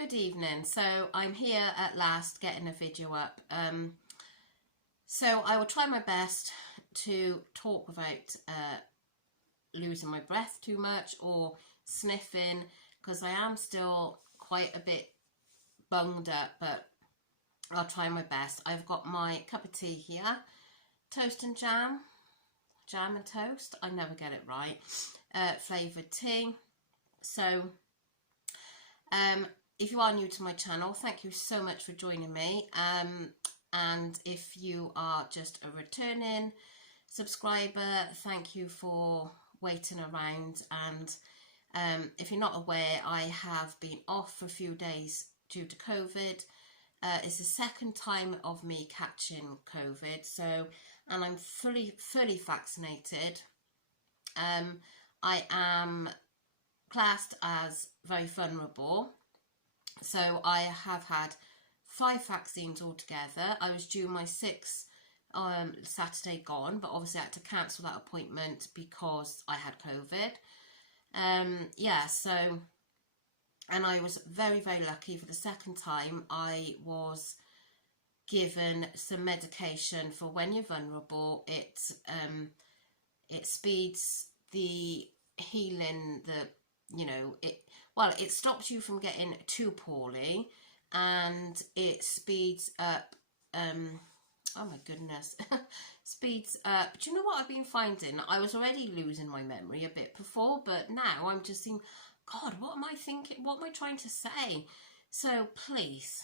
Good evening. So I'm here at last getting a video up. So I will try my best to talk without losing my breath too much or sniffing, because I am still quite a bit bunged up, but I'll try my best. I've got my cup of tea here, toast and jam and toast, I never get it right, flavoured tea. So if you are new to my channel, thank you so much for joining me, and if you are just a returning subscriber, thank you for waiting around. And if you're not aware, I have been off for a few days due to COVID. It's the second time of me catching COVID, and I'm fully vaccinated. I am classed as very vulnerable, so I have had 5 vaccines altogether. I was due my 6th Saturday gone, but obviously I had to cancel that appointment because I had COVID. And I was very lucky. For the second time, I was given some medication for when you're vulnerable. It speeds the healing, it stops you from getting too poorly, and it speeds up, oh my goodness, speeds up. Do you know what I've been finding? I was already losing my memory a bit before, but now I'm just thinking, God, what am I thinking? What am I trying to say? So please,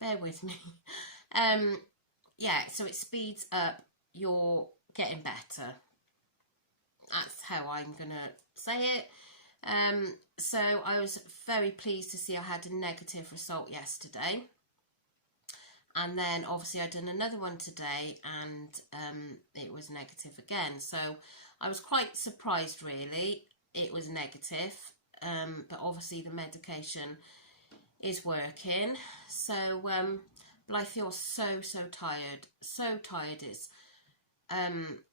bear with me. So it speeds up your getting better. That's how I'm going to say it. So I was very pleased to see I had a negative result yesterday. And then obviously I done another one today, and it was negative again. So I was quite surprised, really. It was negative, but obviously the medication is working. So, but I feel so tired, It's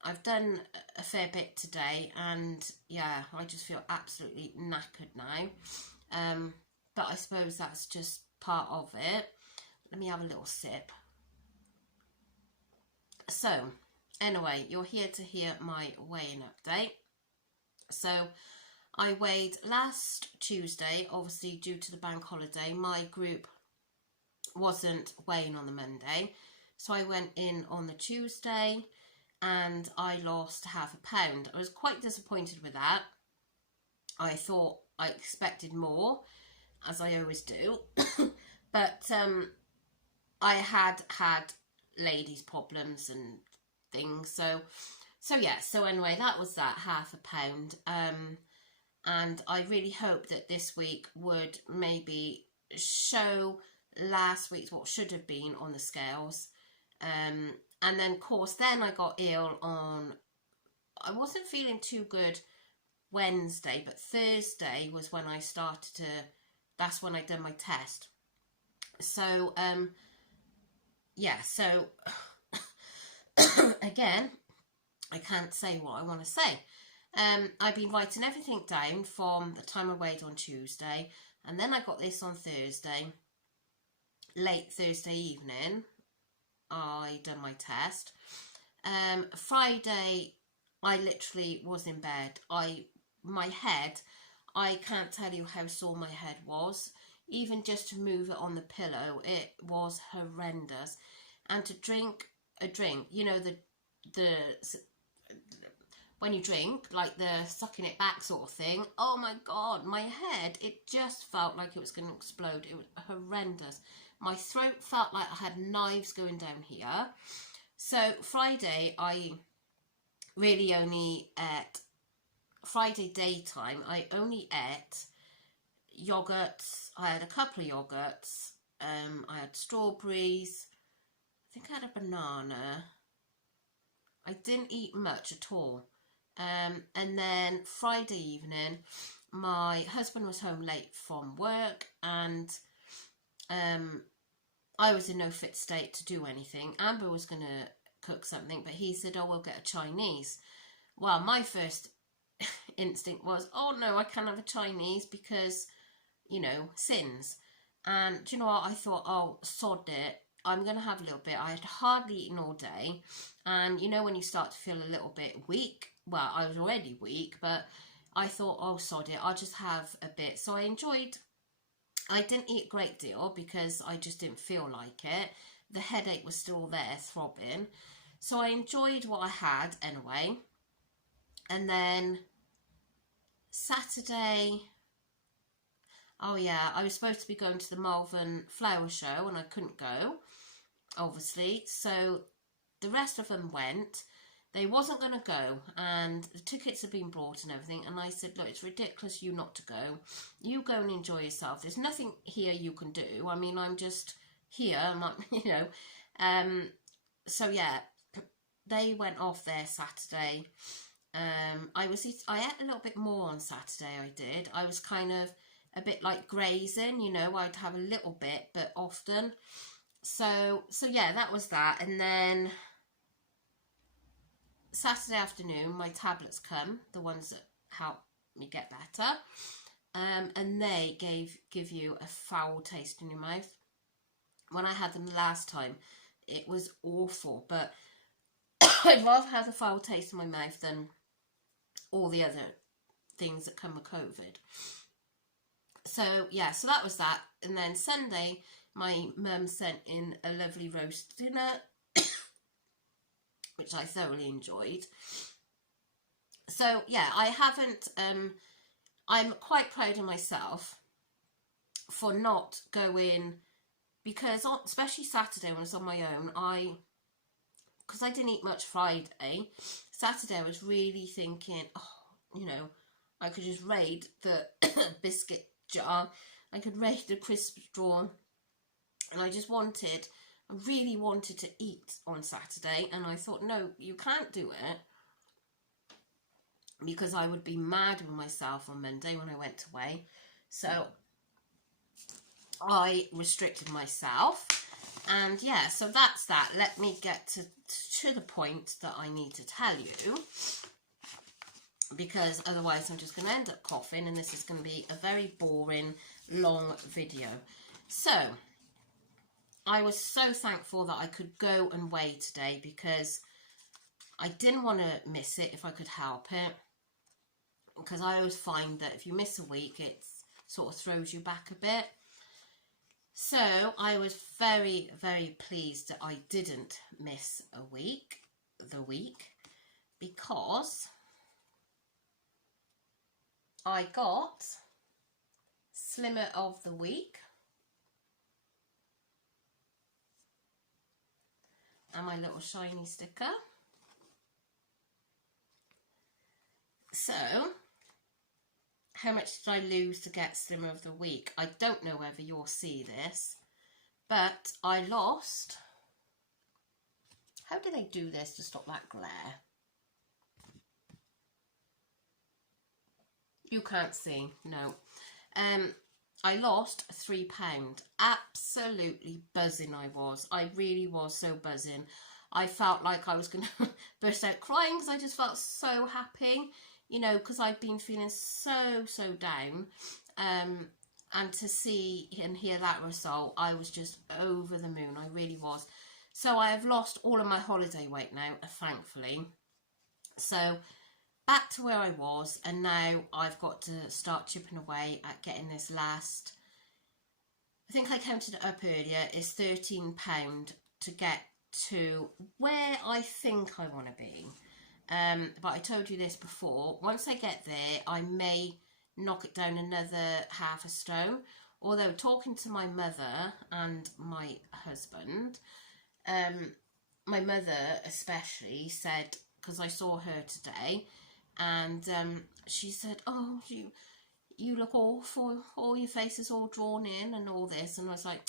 I've done a fair bit today, and yeah, I just feel absolutely knackered now. But I suppose that's just part of it. Let me have a little sip. So, anyway, you're here to hear my weighing update. So, I weighed last Tuesday, obviously due to the bank holiday. My group wasn't weighing on the Monday, so I went in on the Tuesday, and I lost ½ pound. I was quite disappointed with that. I thought I expected more, as I always do, but I had ladies' problems and things, so anyway, that was that ½ pound. And I really hope that this week would maybe show last week's, what should have been on the scales. And then, of course, then I got ill I wasn't feeling too good Wednesday, but Thursday was when I started to, that's when I done my test. So, so, again, I can't say what I want to say. I've been writing everything down from the time I weighed on Tuesday, and then I got this on Thursday, late Thursday evening. I done my test. Friday, I literally was in bed. My head, I can't tell you how sore my head was. Even just to move it on the pillow, it was horrendous. And to drink a drink, you know, when you drink, like the sucking it back sort of thing, oh my God, my head, it just felt like it was going to explode. It was horrendous. My throat felt like I had knives going down here. So Friday, I really only ate, Friday daytime, I only ate yogurts. I had a couple of yogurts. I had strawberries. I think I had a banana. I didn't eat much at all. And then Friday evening, my husband was home late from work, and I was in no fit state to do anything. Amber was going to cook something, but he said, oh, we'll get a Chinese. Well, my first instinct was, oh no, I can't have a Chinese because, you know, sins. And do you know what? I thought, oh, sod it. I'm going to have a little bit. I had hardly eaten all day. And you know when you start to feel a little bit weak? Well, I was already weak, but I thought, oh, sod it. I'll just have a bit. So I didn't eat a great deal because I just didn't feel like it. The headache was still there, throbbing. So I enjoyed what I had anyway. And then Saturday, oh yeah, I was supposed to be going to the Malvern Flower Show and I couldn't go, obviously. So the rest of them went. They wasn't going to go and the tickets had been bought and everything. And I said, look, it's ridiculous you not to go. You go and enjoy yourself. There's nothing here you can do. I mean, I'm just here. I'm not, you know. So yeah, they went off there Saturday. I ate a little bit more on Saturday. I did. I was kind of a bit like grazing, you know. I'd have a little bit, but often. So yeah, that was that. And then Saturday afternoon, my tablets come, the ones that help me get better, and they give you a foul taste in your mouth. When I had them the last time, it was awful, but I'd rather have a foul taste in my mouth than all the other things that come with COVID. So yeah, so that was that. And then Sunday, my mum sent in a lovely roast dinner, which I thoroughly enjoyed. So yeah, I haven't, I'm quite proud of myself for not going, because especially Saturday when I was on my own, because I didn't eat much Friday, Saturday I was really thinking, oh, you know, I could just raid the biscuit jar, I could raid the crisp drawer, and I really wanted to eat on Saturday, and I thought, no, you can't do it, because I would be mad with myself on Monday when I went away. So I restricted myself, and yeah, so that's that. Let me get to the point that I need to tell you, because otherwise I'm just going to end up coughing, and this is going to be a very boring, long video. So I was so thankful that I could go and weigh today, because I didn't want to miss it if I could help it, because I always find that if you miss a week, it sort of throws you back a bit. So I was very, very pleased that I didn't miss the week, because I got Slimmer of the Week and my little shiny sticker. So, how much did I lose to get Slimmer of the Week? I don't know whether you'll see this, but I lost... How do they do this to stop that glare? You can't see, no. I lost £3. Absolutely buzzing I was. I really was so buzzing. I felt like I was going to burst out crying because I just felt so happy, you know, because I've been feeling so down. And to see and hear that result, I was just over the moon. I really was. So I have lost all of my holiday weight now, thankfully. So back to where I was, and now I've got to start chipping away at getting this last, I think I counted it up earlier, is £13 to get to where I think I want to be. But I told you this before, once I get there, I may knock it down another half a stone. Although talking to my mother and my husband, my mother especially said, because I saw her today, and she said, oh, you look awful, all your face is all drawn in and all this. And I was like,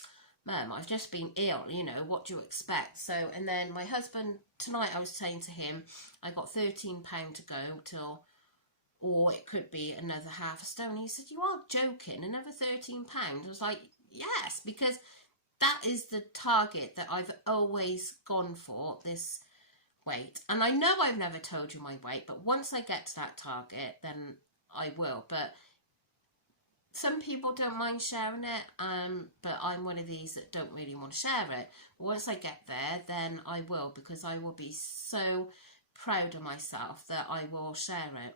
Mum, I've just been ill, you know, what do you expect? So, and then my husband, tonight I was saying to him, I got £13 to go till, or it could be another half a stone. He said, you are joking, another £13? I was like, yes, because that is the target that I've always gone for, this weight. And I know I've never told you my weight, but once I get to that target, then I will. But some people don't mind sharing it, but I'm one of these that don't really want to share it. But once I get there, then I will, because I will be so proud of myself that I will share it.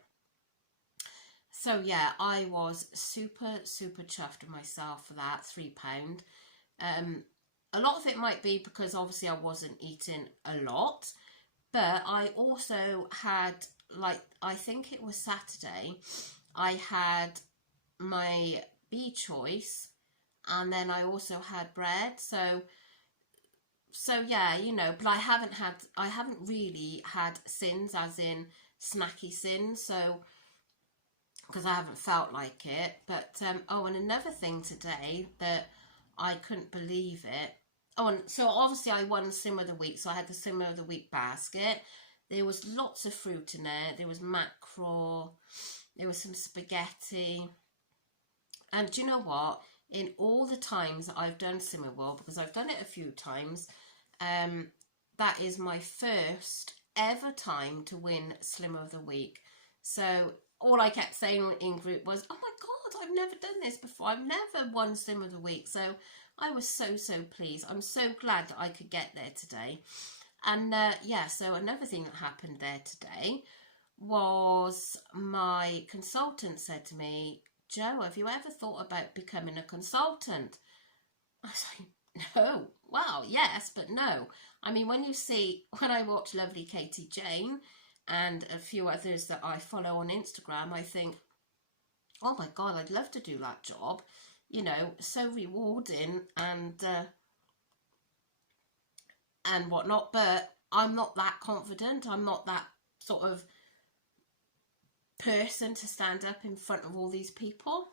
So yeah, I was super, super chuffed with myself for that £3. A lot of it might be because obviously I wasn't eating a lot, but I also had, like, I think it was Saturday, I had my B choice, and then I also had bread. So yeah, you know, but I haven't really had sins, as in snacky sins, so because I haven't felt like it. But oh, and another thing today that I couldn't believe it. Oh, and so obviously I won Sim of the Week, so I had the Sim of the Week basket. There was lots of fruit in there. There was mackerel, there was some spaghetti. And do you know what? In all the times that I've done Simmer World, because I've done it a few times, that is my first ever time to win Slimmer of the Week. So all I kept saying in group was, oh my God, I've never done this before. I've never won Slimmer of the Week. So I was so, so pleased. I'm so glad that I could get there today. And yeah, so another thing that happened there today was my consultant said to me, Jo, have you ever thought about becoming a consultant? I was like, no. Well, yes, but no. I mean, when I watch lovely Katie Jane and a few others that I follow on Instagram, I think, oh my God, I'd love to do that job. You know, so rewarding and whatnot. But I'm not that confident. I'm not that sort of person to stand up in front of all these people.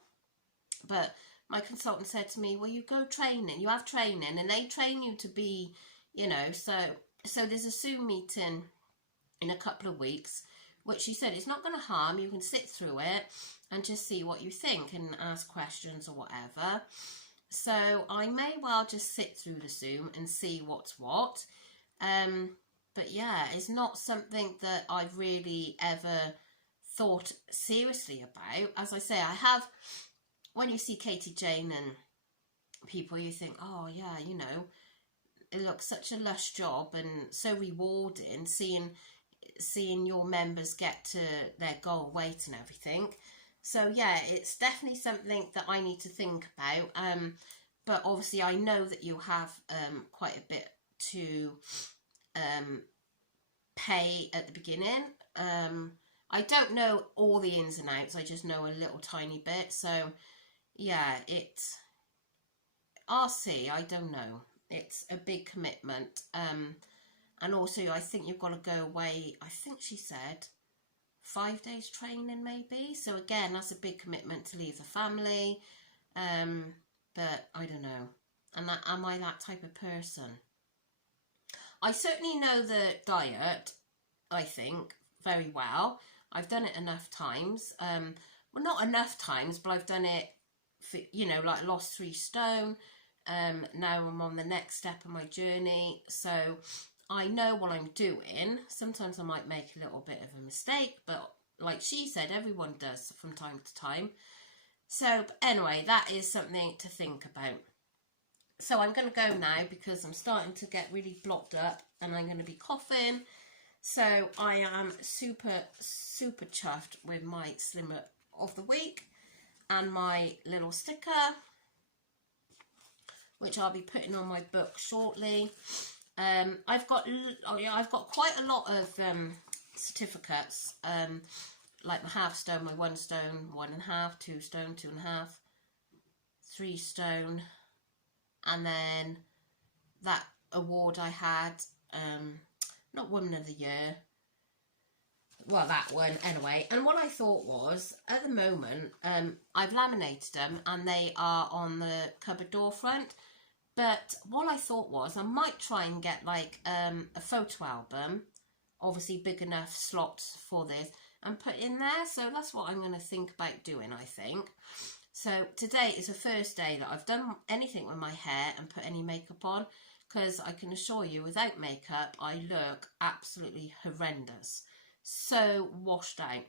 But my consultant said to me, well, you go training, you have training, and they train you to be, you know, so there's a Zoom meeting in a couple of weeks, which she said it's not going to harm, you can sit through it and just see what you think and ask questions or whatever. So I may well just sit through the Zoom and see what's what. But yeah, it's not something that I've really ever thought seriously about. As I say, I have, when you see Katie Jane and people, you think, oh yeah, you know, it looks such a lush job and so rewarding seeing your members get to their goal weight and everything. So yeah, it's definitely something that I need to think about. But obviously I know that you have quite a bit to pay at the beginning. I don't know all the ins and outs, I just know a little tiny bit. So yeah, I'll see, I don't know. It's a big commitment. And also I think you've got to go away, I think she said 5 days training maybe. So again, that's a big commitment to leave the family. But I don't know. Am I that type of person? I certainly know the diet, I think, very well. I've done it enough times. Well, not enough times, but I've done it for, you know, like lost 3 stone. Now I'm on the next step of my journey. So I know what I'm doing. Sometimes I might make a little bit of a mistake, but like she said, everyone does from time to time. So anyway, that is something to think about. So I'm going to go now because I'm starting to get really blocked up and I'm going to be coughing. So I am super, super chuffed with my Slimmer of the Week and my little sticker, which I'll be putting on my book shortly. I've got quite a lot of certificates, like my half stone, my 1 stone, 1.5, 2 stone, 2.5, 3 stone, and then that award I had, not Woman of the Year, well, that one anyway. And what I thought was, at the moment, I've laminated them and they are on the cupboard door front. But what I thought was, I might try and get like a photo album, obviously big enough slots for this, and put in there. So that's what I'm going to think about doing, I think. So today is the first day that I've done anything with my hair and put any makeup on, because I can assure you, without makeup, I look absolutely horrendous. So washed out.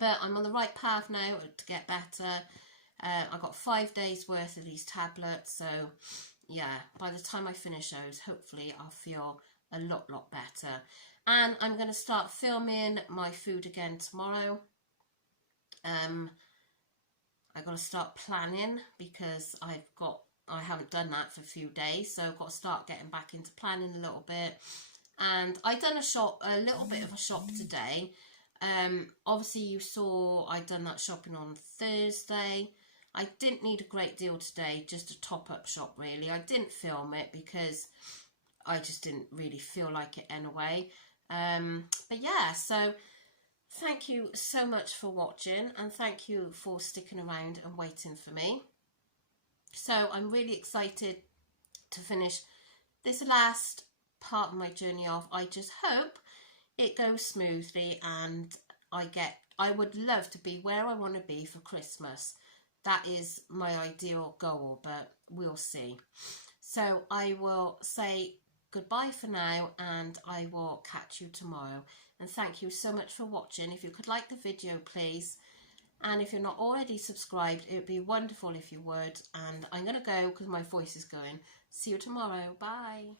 But I'm on the right path now to get better. I got 5 days worth of these tablets, so yeah, by the time I finish those, hopefully I'll feel a lot better. And I'm going to start filming my food again tomorrow. I've got to start planning because I haven't done that for a few days, so I've got to start getting back into planning a little bit. And I done a little bit of a shop today. Obviously you saw I'd done that shopping on Thursday. I didn't need a great deal today, just a top-up shop really. I didn't film it because I just didn't really feel like it anyway. But yeah, so thank you so much for watching, and thank you for sticking around and waiting for me. So I'm really excited to finish this last part of my journey off. I just hope it goes smoothly, and I would love to be where I want to be for Christmas. That is my ideal goal, but we'll see. So I will say goodbye for now, and I will catch you tomorrow. And thank you so much for watching. If you could like the video, please. And if you're not already subscribed, it would be wonderful if you would. And I'm going to go because my voice is going. See you tomorrow. Bye.